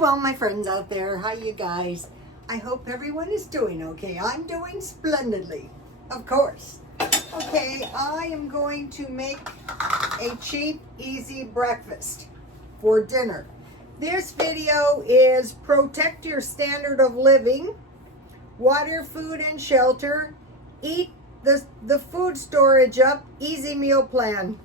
to all my friends out there. Hi, you guys. I hope everyone is doing okay. I'm doing splendidly, of course. Okay, I am going to make a cheap, easy breakfast for dinner. This video is protect your standard of living, water, food, and shelter, eat the food storage up, easy meal plan.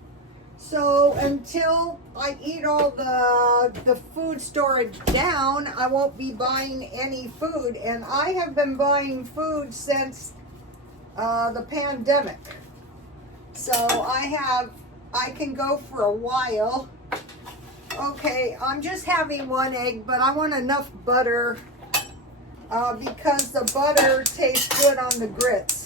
So until I eat all the food storage down, I won't be buying any food. And I have been buying food since the pandemic. So I can go for a while. Okay, I'm just having one egg, but I want enough butter because the butter tastes good on the grits.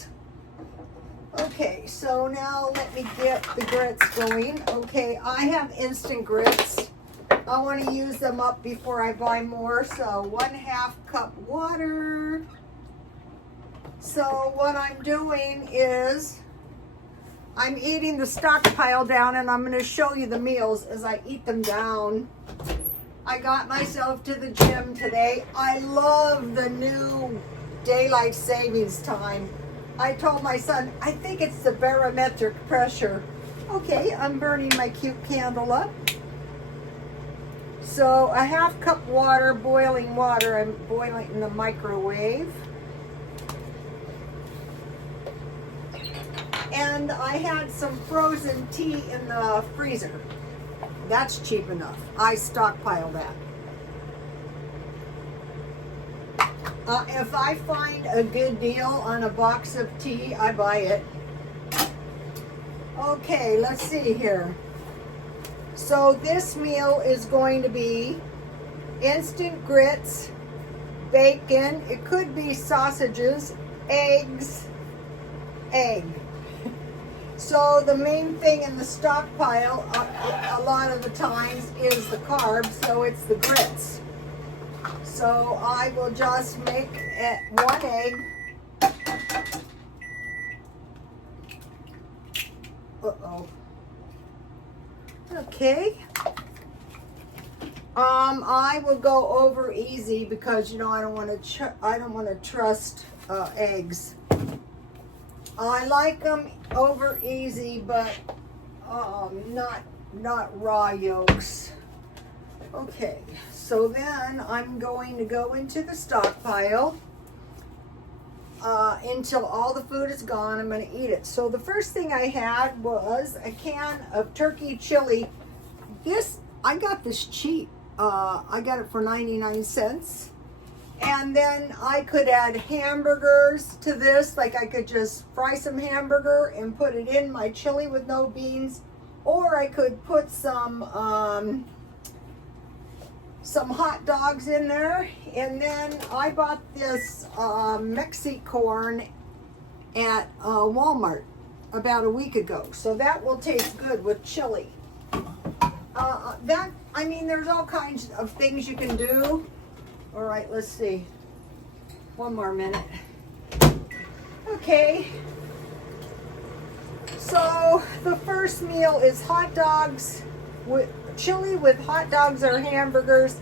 Okay, so now let me get the grits going. Okay, I have instant grits. I want to use them up before I buy more. So 1/2 cup water. So what I'm doing is I'm eating the stockpile down, and I'm going to show you the meals as I eat them down. I got myself to the gym today. I love the new daylight savings time. I told my son, I think it's the barometric pressure. Okay, I'm burning my cute candle up. So 1/2 cup water, boiling water. I'm boiling it in the microwave. And I had some frozen tea in the freezer. That's cheap enough. I stockpile that. If I find a good deal on a box of tea, I buy it. Okay, let's see here. So this meal is going to be instant grits, bacon, it could be sausages, eggs, egg. So the main thing in the stockpile a lot of the times is the carbs, so it's the grits. So I will just make one egg. Uh-oh. Okay. I will go over easy because I don't want to trust eggs. I like them over easy, but not raw yolks. Okay, so then I'm going to go into the stockpile until all the food is gone. I'm going to eat it. So the first thing I had was a can of turkey chili. I got this cheap. I got it for 99 cents. And then I could add hamburgers to this. Like I could just fry some hamburger and put it in my chili with no beans. Or I could put some hot dogs in there. And then I bought this Mexicorn at Walmart about a week ago. So that will taste good with chili. There's all kinds of things you can do. All right, let's see. One more minute. Okay. So the first meal is hot dogs with chili with hot dogs or hamburgers,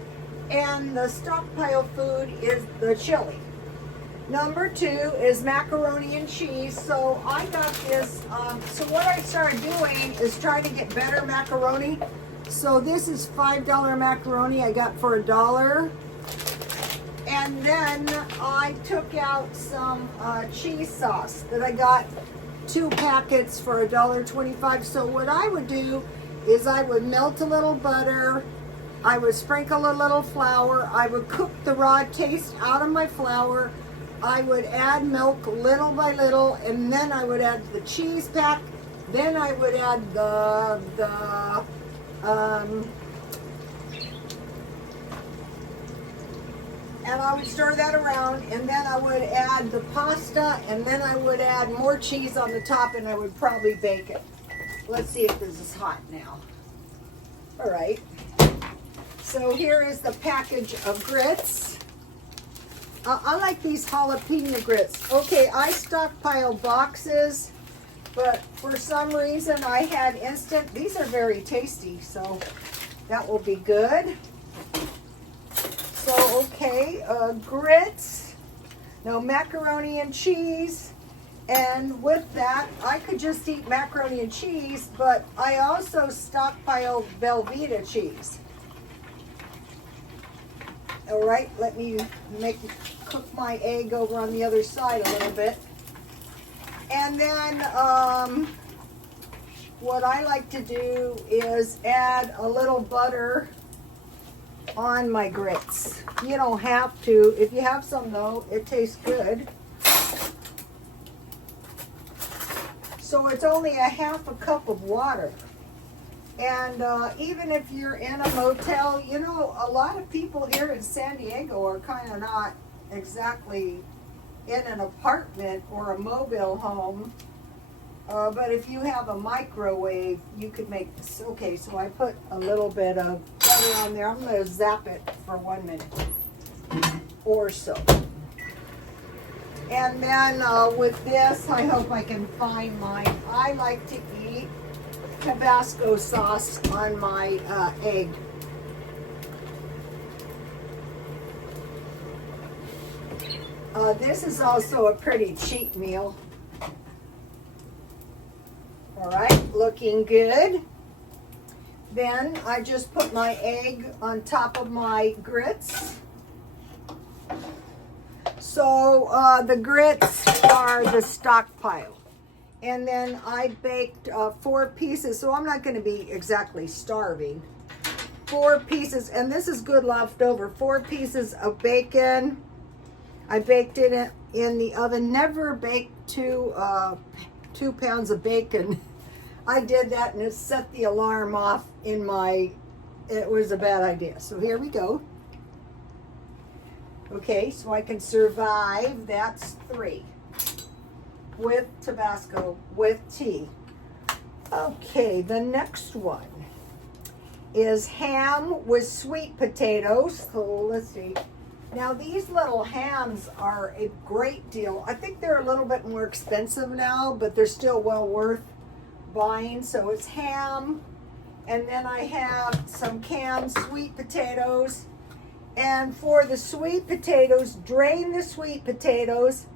and the stockpile food is the chili. Number 2 is macaroni and cheese. So I got this. So what I started doing is trying to get better macaroni. So this is $5 macaroni I got for $1. And then I took out some cheese sauce that I got 2 packets for $1.25. So what I would do is I would melt a little butter, I would sprinkle a little flour, I would cook the raw taste out of my flour, I would add milk little by little, and then I would add the cheese pack, then I would add and I would stir that around, and then I would add the pasta, and then I would add more cheese on the top, and I would probably bake it. Let's see if this is hot now. All right. So here is the package of grits. I like these jalapeno grits. Okay, I stockpile boxes, but for some reason I had instant. These are very tasty, so that will be good. Okay, grits, no macaroni and cheese. And with that, I could just eat macaroni and cheese, but I also stockpiled Velveeta cheese. All right, let me cook my egg over on the other side a little bit. And then what I like to do is add a little butter on my grits. You don't have to. If you have some though, it tastes good. So it's only a half a cup of water. And even if you're in a motel, you know, a lot of people here in San Diego are kind of not exactly in an apartment or a mobile home. But if you have a microwave, you could make this. Okay, so I put a little bit of butter on there. I'm going to zap it for 1 minute or so. And then with this, I hope I can find mine. I like to eat Tabasco sauce on my egg. This is also a pretty cheap meal. All right, looking good. Then I just put my egg on top of my grits. So the grits are the stockpile. And then I baked 4 pieces, so I'm not going to be exactly starving. 4 pieces, and this is good leftover. 4 pieces of bacon. I baked it in the oven. Never baked 2 pounds of bacon. I did that and it set the alarm off in my, it was a bad idea. So here we go. Okay, so I can survive. That's 3 with Tabasco with tea. Okay, the next one is ham with sweet potatoes. So let's see. Now these little hams are a great deal. I think they're a little bit more expensive now, but they're still well worth buying. So it's ham, and then I have some canned sweet potatoes. And for the sweet potatoes, drain the sweet potatoes,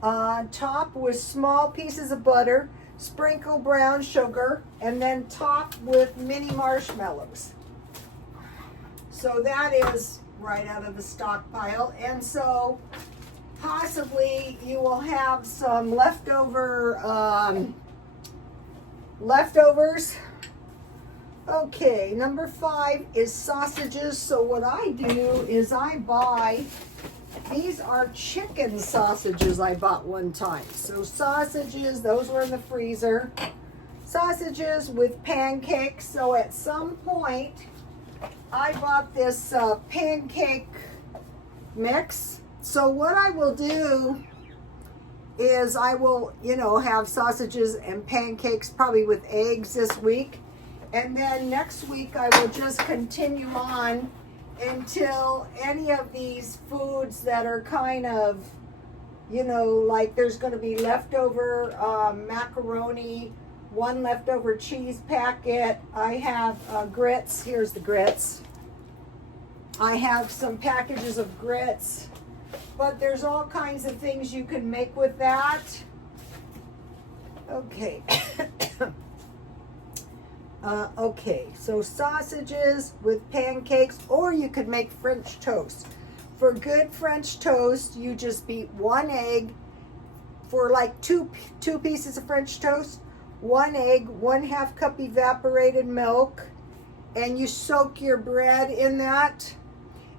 top with small pieces of butter, sprinkle brown sugar, and then top with mini marshmallows. So that is right out of the stockpile. And so possibly you will have some leftovers. Okay, number 5 is sausages. So what I do is I buy, these are chicken sausages I bought one time. So sausages, those were in the freezer. Sausages with pancakes. So at some point, I bought this pancake mix. So what I will do is I will, you know, have sausages and pancakes probably with eggs this week. And then next week I will just continue on until any of these foods that are kind of, you know, like there's going to be leftover macaroni, 1 leftover cheese packet. I have grits. Here's the grits. I have some packages of grits. But there's all kinds of things you can make with that. Okay. Okay, so sausages with pancakes, or you could make French toast. For good French toast, you just beat 1 egg. For like two pieces of French toast, 1 egg, 1/2 cup evaporated milk, and you soak your bread in that,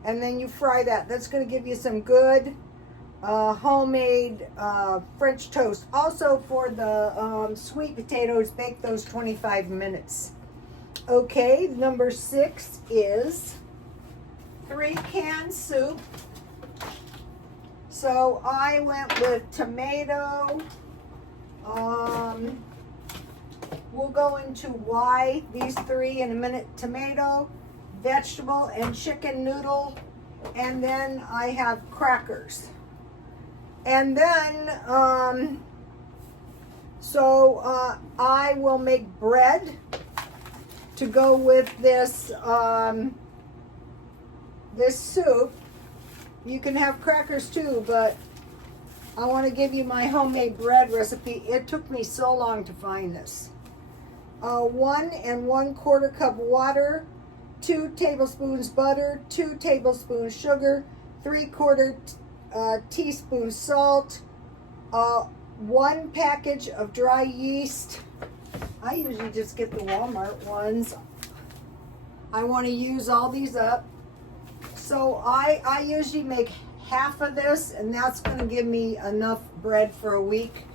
and then you fry that. That's going to give you some good homemade French toast. Also for the sweet potatoes, bake those 25 minutes. Okay, number 6 is 3 canned soup. So I went with tomato. We'll go into why these 3 in a minute. Tomato, vegetable, and chicken noodle. And then I have crackers. And then, I will make bread to go with this, this soup. You can have crackers too, but I want to give you my homemade bread recipe. It took me so long to find this. 1 1/4 cup water, 2 tablespoons butter, 2 tablespoons sugar, 3/4 teaspoon salt, 1 package of dry yeast. I usually just get the Walmart ones. I want to use all these up. So I usually make half of this, and that's going to give me enough bread for a week.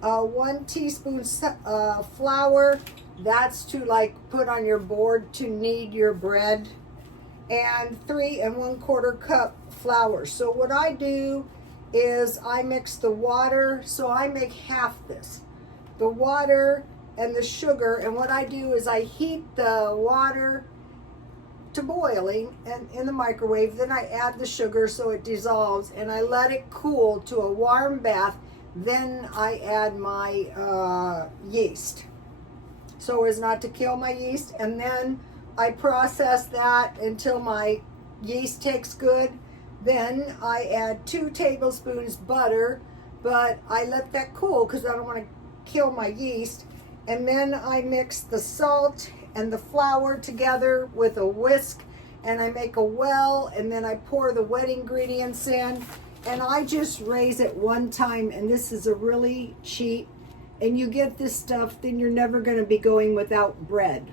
1 teaspoon flour. That's to like put on your board to knead your bread. And 3 1/4 cup flour. So what I do is I mix the water. So I make half this. The water and the sugar. And what I do is I heat the water to boiling and in the microwave. Then I add the sugar so it dissolves, and I let it cool to a warm bath. Then I add my yeast so as not to kill my yeast, and then I process that until my yeast takes good. Then I add 2 tablespoons butter, but I let that cool because I don't want to kill my yeast. And then I mix the salt and the flour together with a whisk, and I make a well, and then I pour the wet ingredients in, and I just raise it one time. And this is a really cheap, and you get this stuff, then you're never going to be going without bread.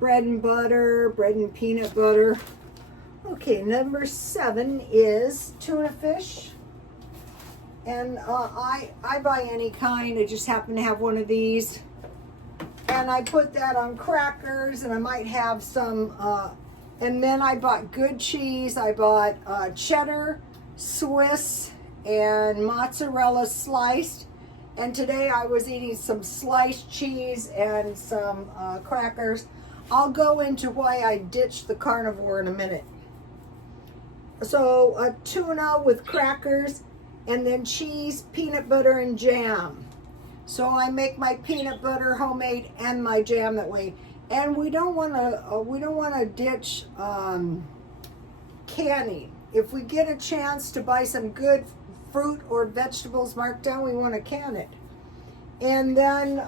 Bread and butter, bread and peanut butter. Okay, number 7 is tuna fish. And I buy any kind. I just happen to have one of these. And I put that on crackers, and I might have some, and then I bought good cheese. I bought cheddar, Swiss, and mozzarella sliced. And today I was eating some sliced cheese and some crackers. I'll go into why I ditched the carnivore in a minute. So a tuna with crackers, and then cheese, peanut butter, and jam. So I make my peanut butter homemade and my jam that way. And we don't want to ditch canning. If we get a chance to buy some good fruit or vegetables marked down, we want to can it. And then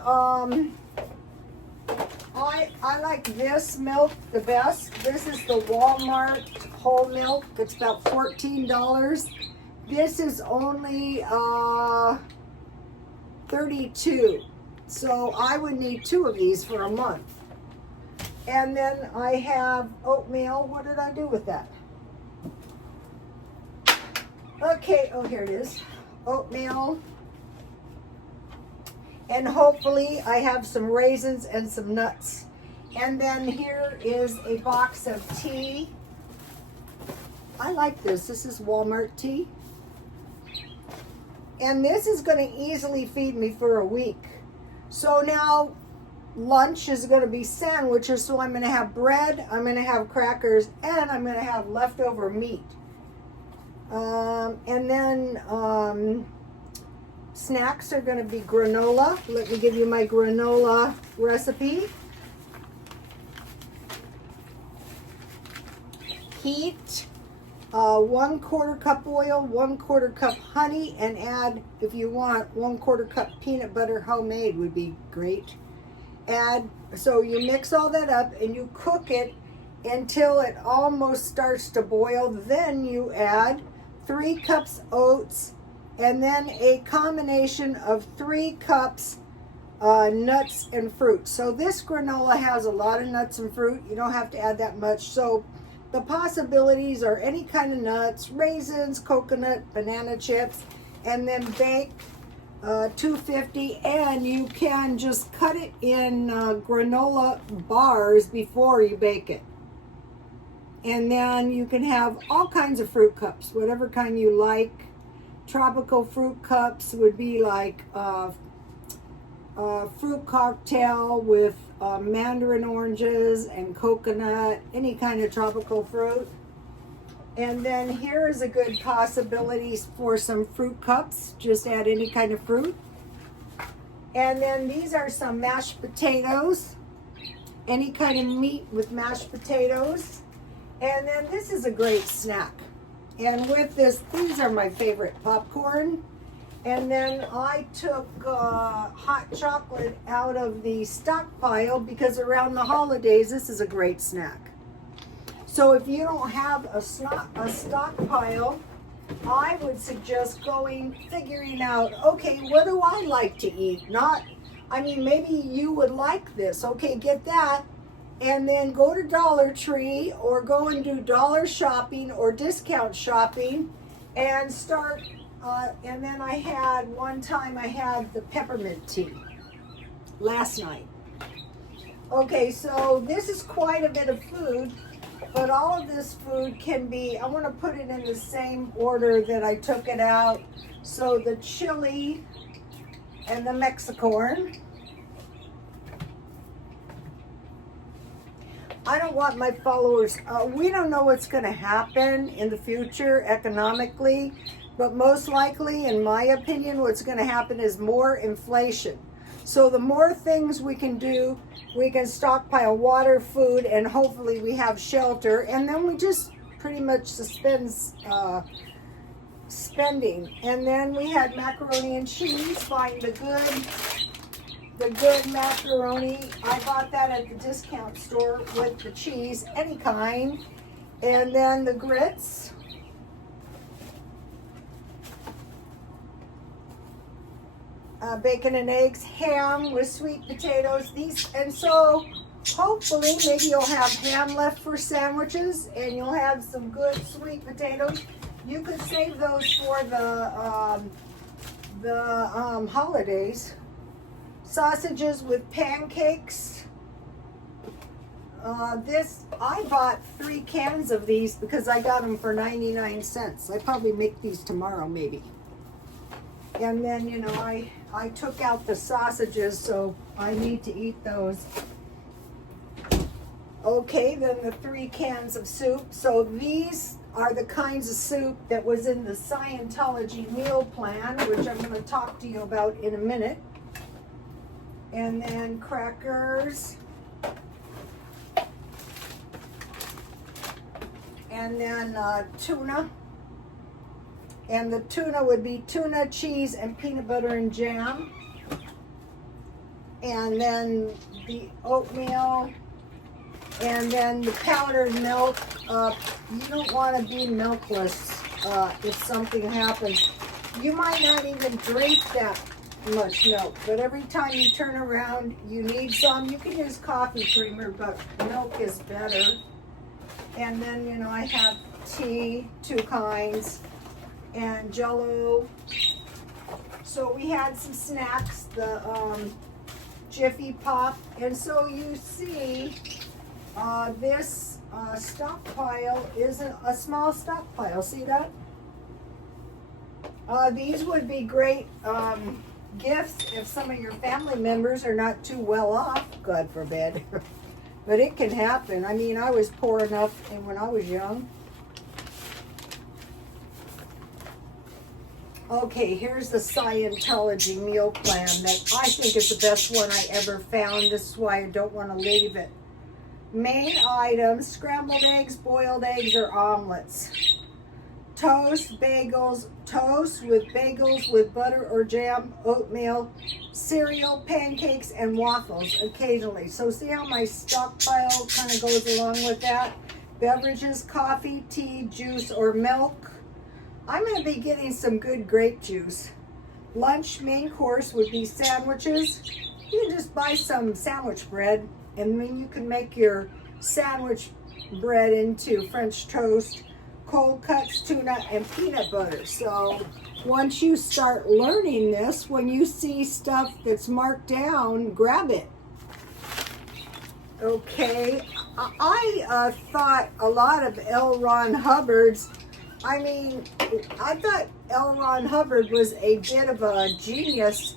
I like this milk the best. This is the Walmart whole milk. It's about $14. This is only 32. So I would need 2 of these for a month. And then I have oatmeal. What did I do with that? Okay, oh, here it is. Oatmeal. And hopefully I have some raisins and some nuts. And then here is a box of tea. I like this. This is Walmart tea. And this is going to easily feed me for a week. So now lunch is going to be sandwiches. So I'm going to have bread, I'm going to have crackers, and I'm going to have leftover meat. And then snacks are going to be granola. Let me give you my granola recipe. Heat 1/4 cup oil, 1/4 cup honey, and add, if you want, 1/4 cup peanut butter. Homemade would be great. Add, so you mix all that up and you cook it until it almost starts to boil. Then you add 3 cups oats, and then a combination of 3 cups nuts and fruit. So this granola has a lot of nuts and fruit. You don't have to add that much. So the possibilities are any kind of nuts, raisins, coconut, banana chips, and then bake 250. And you can just cut it in granola bars before you bake it. And then you can have all kinds of fruit cups, whatever kind you like. Tropical fruit cups would be like fruit cocktail with mandarin oranges and coconut, any kind of tropical fruit. And then here is a good possibility for some fruit cups. Just add any kind of fruit. And then these are some mashed potatoes, any kind of meat with mashed potatoes. And then this is a great snack. And with this, these are my favorite popcorn. And then I took hot chocolate out of the stockpile because around the holidays, this is a great snack. So if you don't have a stockpile, I would suggest figuring out, okay, what do I like to eat? Maybe you would like this. Okay, get that. And then go to Dollar Tree or go and do dollar shopping or discount shopping and start. And then one time I had the peppermint tea last night. Okay, so this is quite a bit of food, but all of this food can be, I want to put it in the same order that I took it out. So the chili and the Mexicorn. I don't want my followers, we don't know what's going to happen in the future economically, but most likely, in my opinion, what's going to happen is more inflation. So the more things we can do, we can stockpile water, food, and hopefully we have shelter, and then we just pretty much suspend spending. And then we had macaroni and cheese, find the good macaroni. I bought that at the discount store with the cheese, any kind. And then the grits. Bacon and eggs, ham with sweet potatoes. And so hopefully maybe you'll have ham left for sandwiches and you'll have some good sweet potatoes. You could save those for the holidays. Sausages with pancakes. I bought 3 cans of these because I got them for 99 cents. I probably make these tomorrow maybe. And then, I took out the sausages, so I need to eat those. Okay, then the 3 cans of soup. So these are the kinds of soup that was in the Scientology meal plan, which I'm going to talk to you about in a minute. And then crackers. And then tuna. And the tuna would be tuna, cheese, and peanut butter and jam. And then the oatmeal. And then the powdered milk. You don't want to be milkless if something happens. You might not even drink that much milk, but every time you turn around, you need some. You can use coffee creamer, but milk is better. And then, I have tea, 2 kinds. And Jell-O. So we had some snacks, the Jiffy Pop. And so you see this stockpile is a small stockpile. See that? These would be great gifts if some of your family members are not too well off, God forbid. But it can happen. I was poor enough when I was young. Okay, here's the Scientology meal plan that I think is the best one I ever found. This is why I don't want to leave it. Main items: scrambled eggs, boiled eggs, or omelets. Toast with bagels with butter or jam, oatmeal, cereal, pancakes, and waffles occasionally. So see how my stockpile kind of goes along with that? Beverages: coffee, tea, juice, or milk. I'm going to be getting some good grape juice. Lunch main course would be sandwiches. You can just buy some sandwich bread, and then you can make your sandwich bread into French toast, cold cuts, tuna, and peanut butter. So once you start learning this, when you see stuff that's marked down, grab it. Okay, I thought a lot of L. Ron Hubbard's. I thought L. Ron Hubbard was a bit of a genius,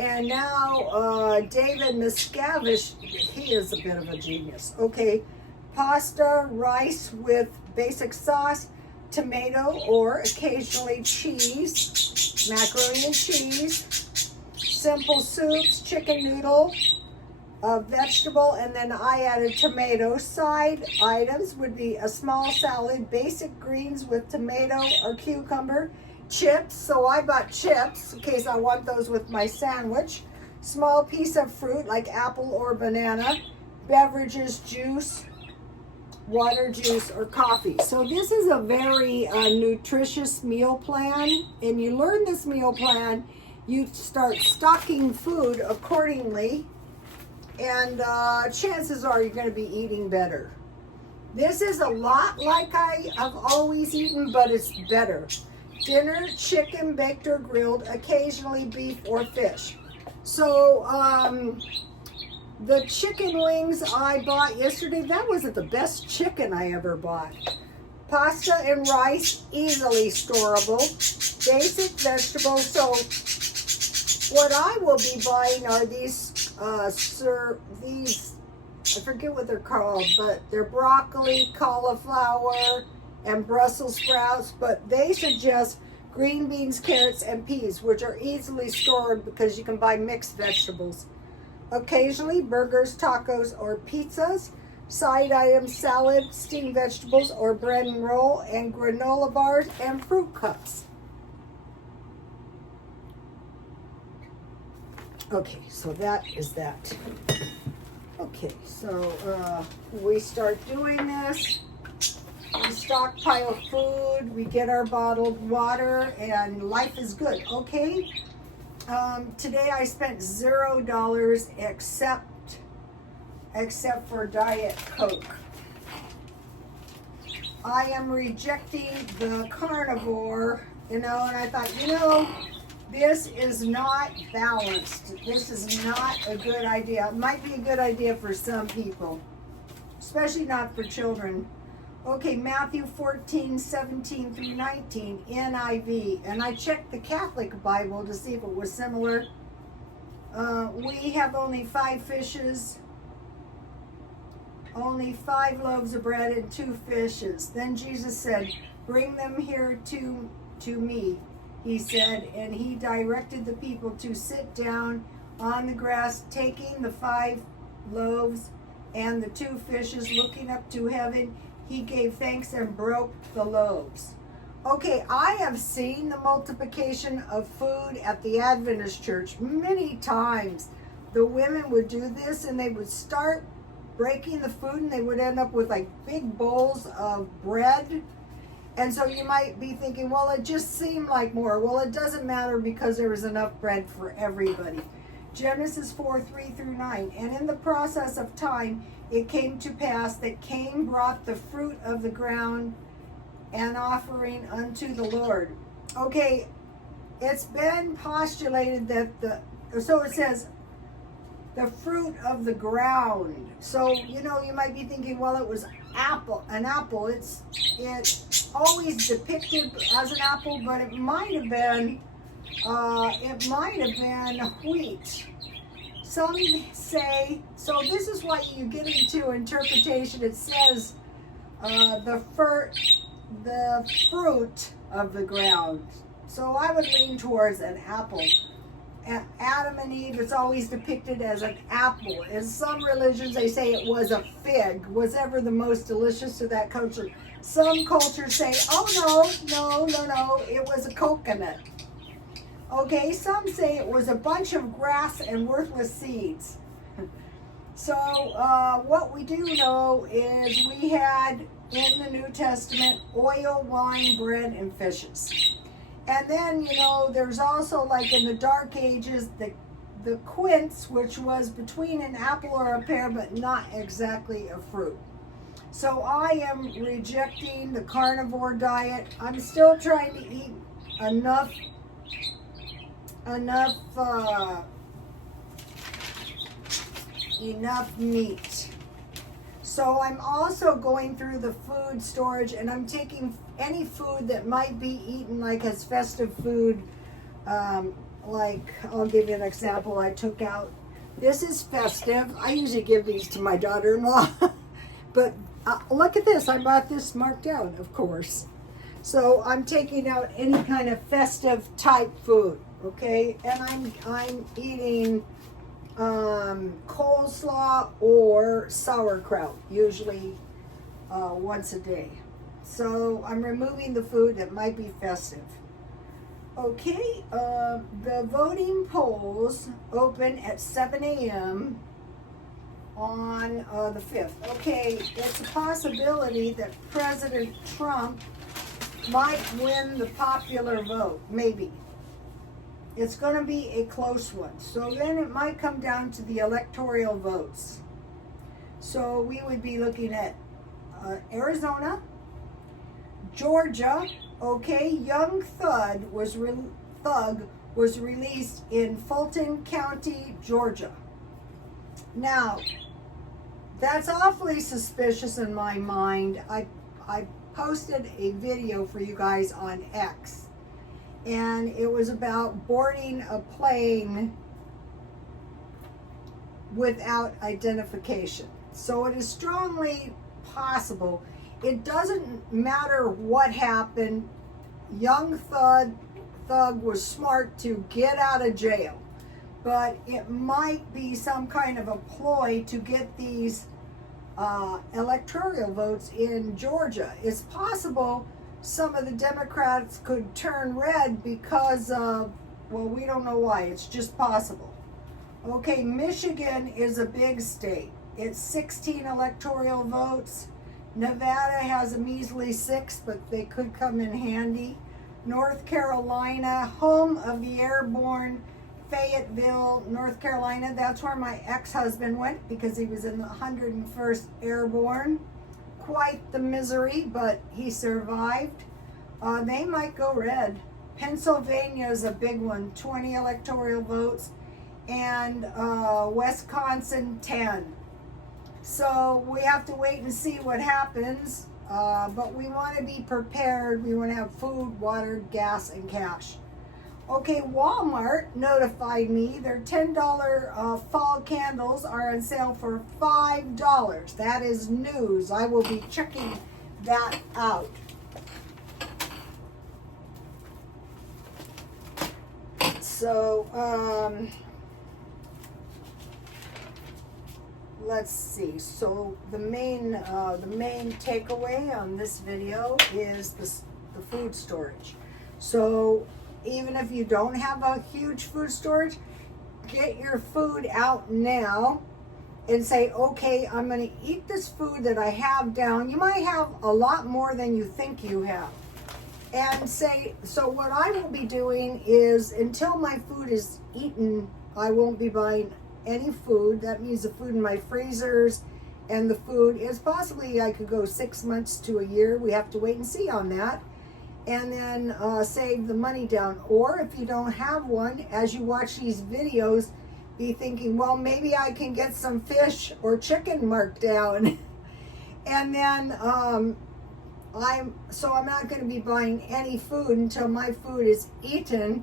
and now David Miscavige, he is a bit of a genius. Okay, pasta, rice with basic sauce, tomato or occasionally cheese, macaroni and cheese, simple soups, chicken noodle, vegetable, and then I added tomato. Side items would be a small salad, basic greens with tomato or cucumber, chips, so I bought chips in case I want those with my sandwich, small piece of fruit like apple or banana, beverages, juice, water, juice, or coffee. So this is a very nutritious meal plan, and you learn this meal plan, you start stocking food accordingly, and chances are you're going to be eating better. This is a lot like I have always eaten, but it's better. Dinner, chicken, baked or grilled, occasionally beef or fish. So the chicken wings I bought yesterday, that wasn't the best chicken I ever bought. Pasta and rice, easily storable. Basic vegetables. So what I will be buying are these, I forget what they're called, but they're broccoli, cauliflower, and Brussels sprouts, but they suggest green beans, carrots, and peas, which are easily stored because you can buy mixed vegetables. Occasionally, burgers, tacos, or pizzas. Side items, salad, steamed vegetables, or bread and roll, and granola bars, and fruit cups. Okay, so that is that. Okay, so we start doing this. We stockpile food, we get our bottled water, and life is good, okay? Today I spent $0 except for Diet Coke. I am rejecting the carnivore, and I thought, this is not balanced. This is not a good idea. It might be a good idea for some people, especially not for children. Okay, Matthew 14:17 through 19, NIV. And I checked the Catholic Bible to see if it was similar. We have only 5 fishes, only 5 loaves of bread and 2 fishes. Then Jesus said, "Bring them here to me," he said, and he directed the people to sit down on the grass, taking the 5 loaves and the 2 fishes, looking up to heaven. He gave thanks and broke the loaves. Okay, I have seen the multiplication of food at the Adventist church many times. The women would do this, and they would start breaking the food, and they would end up with like big bowls of bread. And so you might be thinking, well, it just seemed like more. Well, it doesn't matter because there was enough bread for everybody. Genesis 4:3 through 9. And in the process of time, it came to pass that Cain brought the fruit of the ground an offering unto the Lord. Okay, it's been postulated that so it says the fruit of the ground. So, you might be thinking, well, it was an apple. It's always depicted as an apple, but it might have been wheat. Some say, so this is what you get into interpretation. It says the fruit of the ground. So I would lean towards an apple. Adam and Eve, it's always depicted as an apple. In some religions, they say it was a fig, was ever the most delicious to that culture. Some cultures say, oh no, it was a coconut. Okay, some say it was a bunch of grass and worthless seeds. So what we do know is we had in the New Testament oil, wine, bread, and fishes. And then, there's also, like in the Dark Ages, the quince, which was between an apple or a pear, but not exactly a fruit. So I am rejecting the carnivore diet. I'm still trying to eat enough meat. So I'm also going through the food storage, and I'm taking any food that might be eaten like as festive food. Like, I'll give you an example. I took out, this is festive. I usually give these to my daughter-in-law. But look at this. I bought this marked out, of course. So I'm taking out any kind of festive type food, okay? And I'm eating coleslaw or sauerkraut, usually once a day. So I'm removing the food that might be festive. Okay, the voting polls open at 7 a.m. on the 5th. Okay, it's a possibility that President Trump might win the popular vote, maybe. It's going to be a close one. So then it might come down to the electoral votes. So we would be looking at Arizona, Georgia. Okay, Young Thug was released in Fulton County, Georgia. Now, that's awfully suspicious in my mind. I posted a video for you guys on X, and it was about boarding a plane without identification. So it is strongly possible. It doesn't matter what happened. Young Thug was smart to get out of jail, but it might be some kind of a ploy to get these electoral votes in Georgia. It's possible some of the Democrats could turn red because of, well, we don't know why. It's just possible. Okay, Michigan is a big state. It's 16 electoral votes. Nevada has a measly 6, but they could come in handy. North Carolina, home of the airborne, Fayetteville, North Carolina. That's where my ex-husband went because he was in the 101st Airborne. Quite the misery, but he survived. They might go red. Pennsylvania is a big one, 20 electoral votes. And Wisconsin, 10. So we have to wait and see what happens, but we want to be prepared. We want to have food, water, gas, and cash. Okay, Walmart notified me their $10 fall candles are on sale for $5. That is news. I will be checking that out. So, let's see. So the main takeaway on this video is the food storage. So even if you don't have a huge food storage, get your food out now and say, okay, I'm going to eat this food that I have down. You might have a lot more than you think you have. And say, so what I will be doing is until my food is eaten, I won't be buying any food. That means the food in my freezers and the food is possibly I could go 6 months to a year. We have to wait and see on that. And then save the money down. Or if you don't have one, as you watch these videos, be thinking, well, maybe I can get some fish or chicken marked down. And then I'm not going to be buying any food until my food is eaten.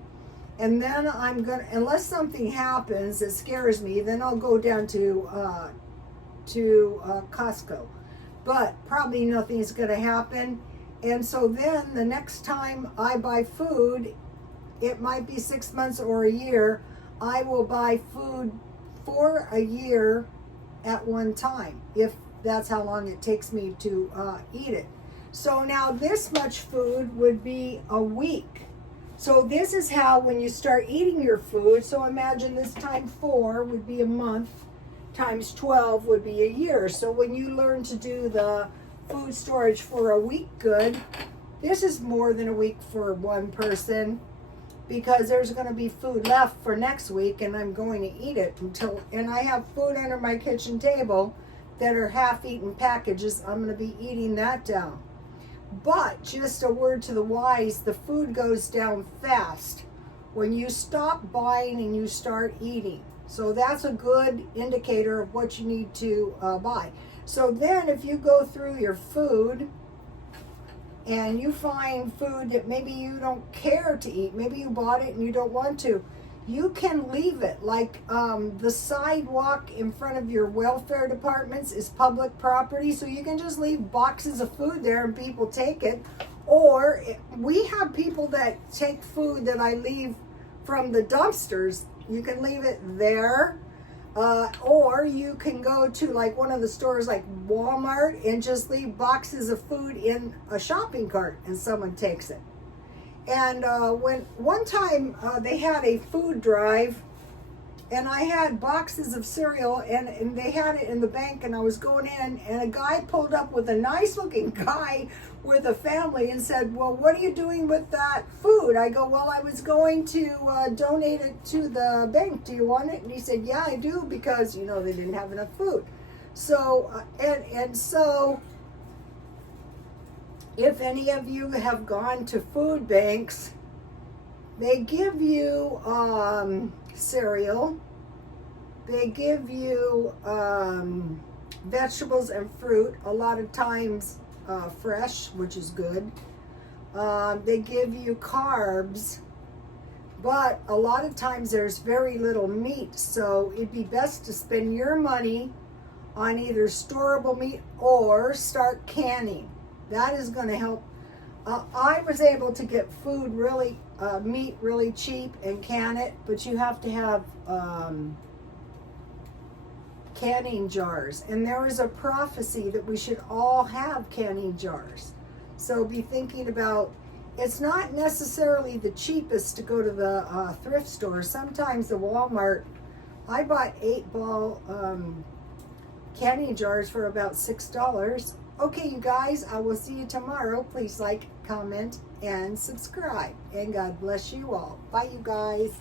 And then I'm going to, unless something happens that scares me, then I'll go down to Costco. But probably nothing is going to happen. And so then the next time I buy food, it might be 6 months or a year, I will buy food for a year at one time, if that's how long it takes me to eat it. So now this much food would be a week. So this is how when you start eating your food, so imagine this times 4 would be a month, times 12 would be a year. So when you learn to do the food storage for a week good, this is more than a week for one person because there's going to be food left for next week and I'm going to eat it and I have food under my kitchen table that are half-eaten packages. I'm going to be eating that down. But just a word to the wise, the food goes down fast when you stop buying and you start eating. So that's a good indicator of what you need to buy. So then if you go through your food and you find food that maybe you don't care to eat, maybe you bought it and you don't want to, you can leave it. Like the sidewalk in front of your welfare departments is public property, so you can just leave boxes of food there and people take it. Or we have people that take food that I leave from the dumpsters. You can leave it there. Or you can go to like one of the stores like Walmart and just leave boxes of food in a shopping cart and someone takes it. And when one time they had a food drive, and I had boxes of cereal, and they had it in the bank, and I was going in, and a guy pulled up with a nice looking guy with a family and said, well, what are you doing with that food? I go, well, I was going to donate it to the bank. Do you want it? And he said, yeah, I do, because, you know, they didn't have enough food. So, so if any of you have gone to food banks, they give you cereal, they give you vegetables and fruit, a lot of times fresh, which is good. They give you carbs, but a lot of times there's very little meat, so it'd be best to spend your money on either storable meat or start canning. That is going to help. I was able to get food meat really cheap and can it, but you have to have canning jars. And there is a prophecy that we should all have canning jars. So be thinking about, it's not necessarily the cheapest to go to the thrift store. Sometimes the Walmart, I bought 8-ball canning jars for about $6. Okay, you guys, I will see you tomorrow. Please like, comment, and subscribe. And God bless you all. Bye, you guys.